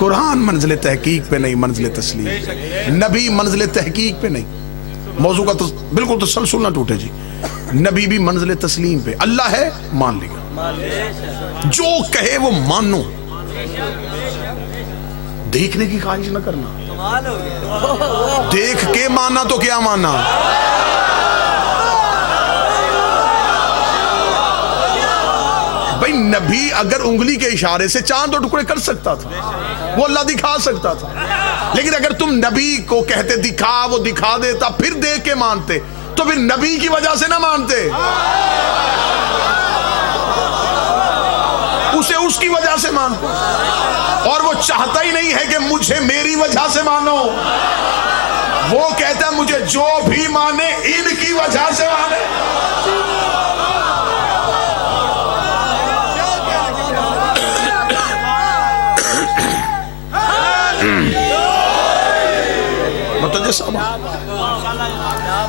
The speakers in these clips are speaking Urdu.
قرآن منزل تحقیق پہ نہیں، منزل تسلیم پہ، نبی منزل تحقیق پہ نہیں۔ موضوع کا بالکل تسلسل نہ ٹوٹے جی، نبی بھی منزل تسلیم پہ، اللہ ہے مان لیا، جو کہے وہ مانو، دیکھنے کی خواہش نہ کرنا، دیکھ کے مانا تو کیا مانا۔ بھائی نبی اگر انگلی کے اشارے سے چاند اور ٹکڑے کر سکتا تھا، وہ اللہ دکھا سکتا تھا، لیکن اگر تم نبی کو کہتے دکھا، وہ دکھا دیتا، پھر دیکھ کے مانتے، تو پھر نبی کی وجہ سے نہ مانتے، اسے اس کی وجہ سے مانتے، اور وہ چاہتا ہی نہیں ہے کہ مجھے میری وجہ سے مانو، وہ کہتا ہے مجھے جو بھی مانے ان کی وجہ سے مانے۔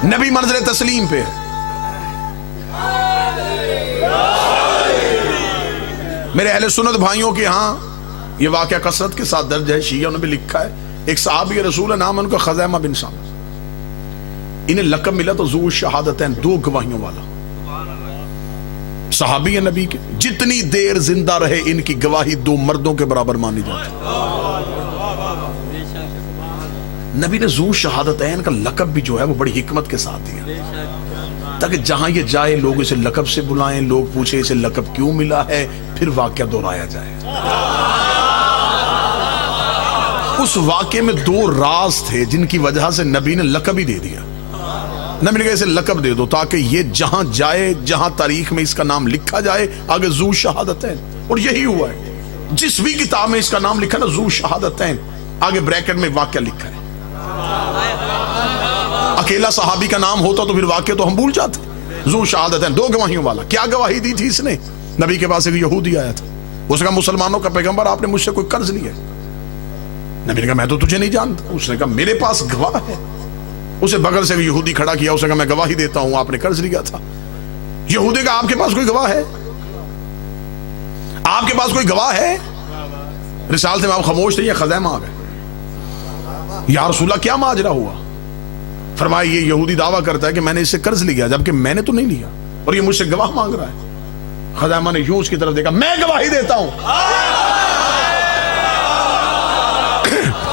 نبی منزل تسلیم پہ، میرے اہل سنت بھائیوں کے ہاں یہ واقعہ کثرت کے ساتھ درج ہے، شیعوں نے بھی لکھا ہے، ایک صحابی رسول نام ان کا خزیمہ بن ثابت، انہیں لقب ملا تو ذو شہادتین، دو گواہیوں والا صحابی ہے نبی کے، جتنی دیر زندہ رہے ان کی گواہی دو مردوں کے برابر مانی جاتی۔ نبی نے ذو شہادتین کا لقب بھی جو ہے وہ بڑی حکمت کے ساتھ دیا، تاکہ جہاں یہ جائے لوگ اسے لقب سے بلائیں، لوگ پوچھیں اسے لقب کیوں ملا ہے، پھر واقعہ دہرایا جائے۔ اس واقعے میں دو راز تھے جن کی وجہ سے نبی نے لقب ہی دے دیا، نبی نے کہا اسے لقب دے دو تاکہ یہ جہاں جائے، جہاں تاریخ میں اس کا نام لکھا جائے آگے ذو شہادتین، اور یہی ہوا ہے، جس بھی کتاب میں اس کا نام لکھا نا ذو شہادتین، آگے بریکٹ میں واقعہ لکھا ہے۔ اکیلا صحابی کا نام ہوتا تو پھر واقعہ تو ہم بھول جاتے، ذو شہادتین، دو گواہیوں والا۔ کیا گواہی دی تھی اس نے؟ نبی کے پاس ایک یہودی آیا تھا، اس نے کہا مسلمانوں کا پیغمبر آپ نے مجھ سے کوئی قرض لیا ہے؟ نبی نے کہا میں تو تجھے نہیں جانتا۔ اس نے کہا میرے پاس گواہ ہے، اسے بغل سے یہودی کھڑا کیا، اس نے کہا میں گواہی دیتا ہوں آپ نے قرض لیا تھا۔ یہودی کا آپ کے پاس کوئی گواہ ہے؟ آپ کے پاس کوئی گواہ ہے؟ رسالت میں آپ خاموش تھے، یہ خزیمہ آ گئے، یا رسول اللہ کیا ماجرا ہوا؟ فرمایا یہ یہودی دعویٰ کرتا ہے کہ میں نے اس سے قرض لیا جبکہ میں نے تو نہیں لیا، اور یہ مجھ سے گواہ مانگ رہا ہے۔ خزیمہ نے یوں اس کی طرف دیکھا، میں گواہی دیتا ہوں،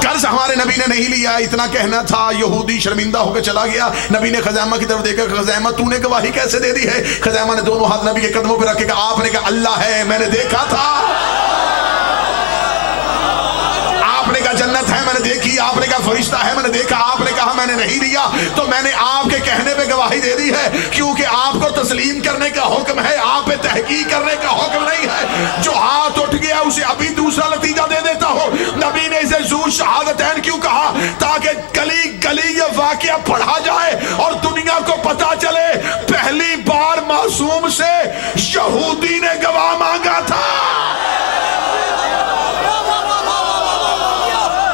قرض ہمارے نبی نے نہیں لیا، اتنا کہنا تھا۔ یہودی شرمندہ ہو کے چلا گیا۔ نبی نے خزیمہ کی طرف دیکھا، خزیمہ تو نے گواہی کیسے دے دی ہے؟ خزیمہ نے دونوں ہاتھ نبی کے قدموں پہ رکھے کہا آپ نے کہا اللہ ہے، میں نے دیکھا تھا، آپ نے کہا جنت ہے میں نے دیکھی، آپ نے کہا فرشتہ ہے میں نے دیکھا، آپ نے کہا میں نے نہیں لیا، تو میں نے آپ کے کہنے پہ گواہی دے دی ہے، کیونکہ آپ کو تسلیم کرنے کا حکم ہے، آپ پہ تحقیق کرنے کا حکم نہیں ہے۔ جو ہاتھ اٹھ گیا اسے ابھی دوسرا نتیجہ دے دیتا ہو۔ نبی نے اسے ذو شہادتین کیوں کہا؟ تاکہ گلی گلی یہ واقعہ پڑھا جائے اور دنیا کو پتا چلے پہلی بار معصوم سے یہودی نے گواہ مانگا تھا،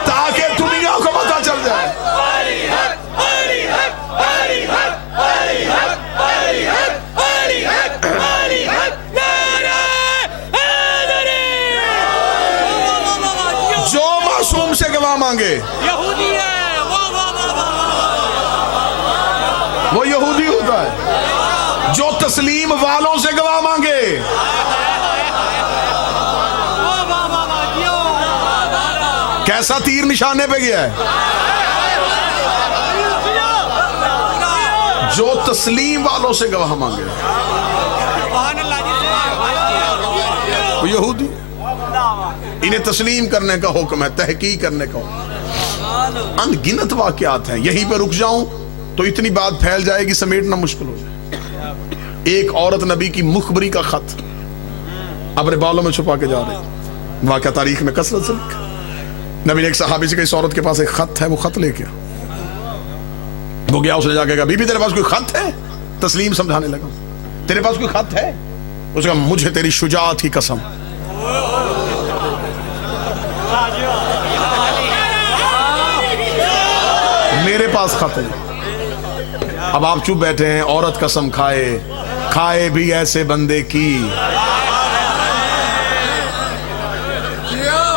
تاکہ دنیا کو پتا چل جائے۔ جو معصوم سے گواہ مانگے وہ یہودی ہوتا ہے، جو تسلیم والوں سے گواہ مانگے کیسا تیر نشانے پہ گیا ہے؟ جو تسلیم والوں سے گواہ مانگے وہ یہودی، انہیں تسلیم کرنے کا حکم ہے، تحقیق کرنے کا حکم۔ ان گنت واقعات ہیں، یہیں پہ رک جاؤں تو اتنی بات پھیل جائے گی، سمیٹنا مشکل ہو جائے۔ ایک عورت نبی کی مخبری کا خط اپنے بالوں میں چھپا کے جا رہی، واقعہ تاریخ میں کثرت سے لکھا۔ نبی نے ایک صحابی سے کہا اس عورت کے پاس ایک خط ہے، وہ خط لے کے وہ گیا، اس نے جا کے کہا بی بی تیرے پاس کوئی خط ہے؟ تسلیم سمجھانے لگا، تیرے پاس کوئی خط ہے؟ اس نے کہا مجھے تیری شجاعت کی قسم، میرے پاس خط ہے۔ اب آپ چپ بیٹھے ہیں، عورت قسم کھائے، کھائے بھی ایسے بندے کی،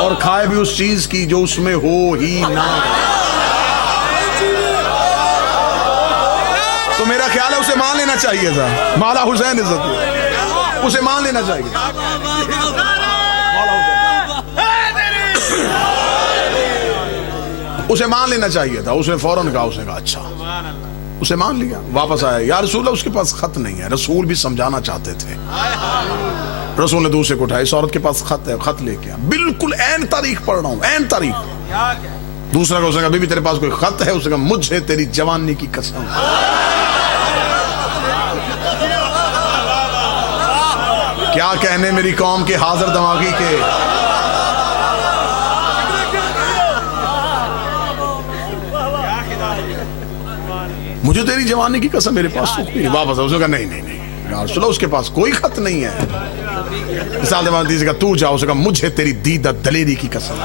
اور کھائے بھی اس چیز کی جو اس میں ہو ہی نہ. تو میرا خیال ہے اسے مان لینا چاہیے تھا. مولا حسین عزت اسے مان لینا چاہیے. اسے مان لینا چاہیے تھا. اس نے فوراً کہا, اس نے کہا اچھا, اسے مان لیا. واپس آیا, یا رسول اللہ اس کے پاس خط نہیں ہے. رسول بھی سمجھانا چاہتے تھے. رسول نے دوسرے کو اٹھایا, اس عورت کے پاس خط ہے, خط لے کے. بالکل عین تاریخ پڑھ رہا ہوں, عین تاریخ. دوسرا کو اس نے کہا, بی بی تیرے پاس کوئی خط ہے؟ اس نے کہا, مجھے تیری جوانی کی قسم. کیا کہنے میری قوم کے حاضر دماغی کے. مجھے تیری جوانی کی قسم, میرے پاس سکھ بھی نہیں. واپس اس نے کہا, نہیں نہیں نہیں یا رسول اللہ اس کے پاس کوئی خط نہیں ہے. مثال دے بعد کہا, تو جاؤ. اس نے کہا, مجھے تیری دیدہ دلیری کی قسم.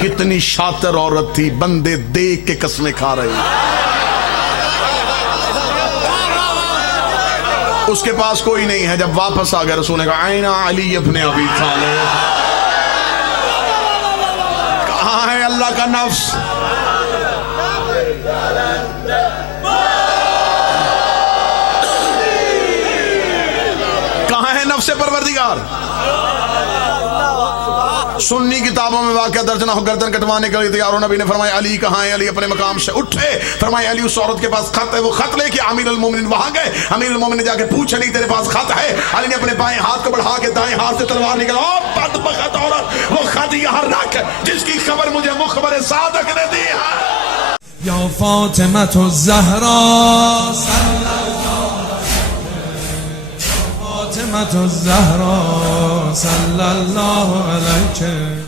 کتنی شاطر عورت تھی, بندے دیکھ کے قسمیں کھا رہی. اس کے پاس کوئی نہیں ہے. جب واپس آ گیا رسول نے کہا, آئین علی ابن ابی طالب, کہاں ہے اللہ کا نفس؟ کہاں ہے نفس پروردگار؟ سنی کتابوں میں واقعہ درج نہ ہو, گردن کٹوانے کے لیے تیار ہو. نبی نے فرمایا, علی کہاں ہے؟ علی اپنے مقام سے اٹھے. فرمایا, علی اس عورت کے پاس خط ہے. وہ خط لے کے امیر المومنین وہاں گئے. امیر المومنین نے جا کے پوچھا, علی تیرے پاس خط ہے؟ علی نے اپنے بائیں ہاتھ کو بڑھا کے دائیں ہاتھ سے تلوار نکلا. او بدبخت عورت, وہ خط یہاں رکھ جس کی خبر مجھے مخبر صادق نے دی ہے. یا فاطمۃ الزہرا صلی فاطمۃ الزہرا صلی اللہ علیہ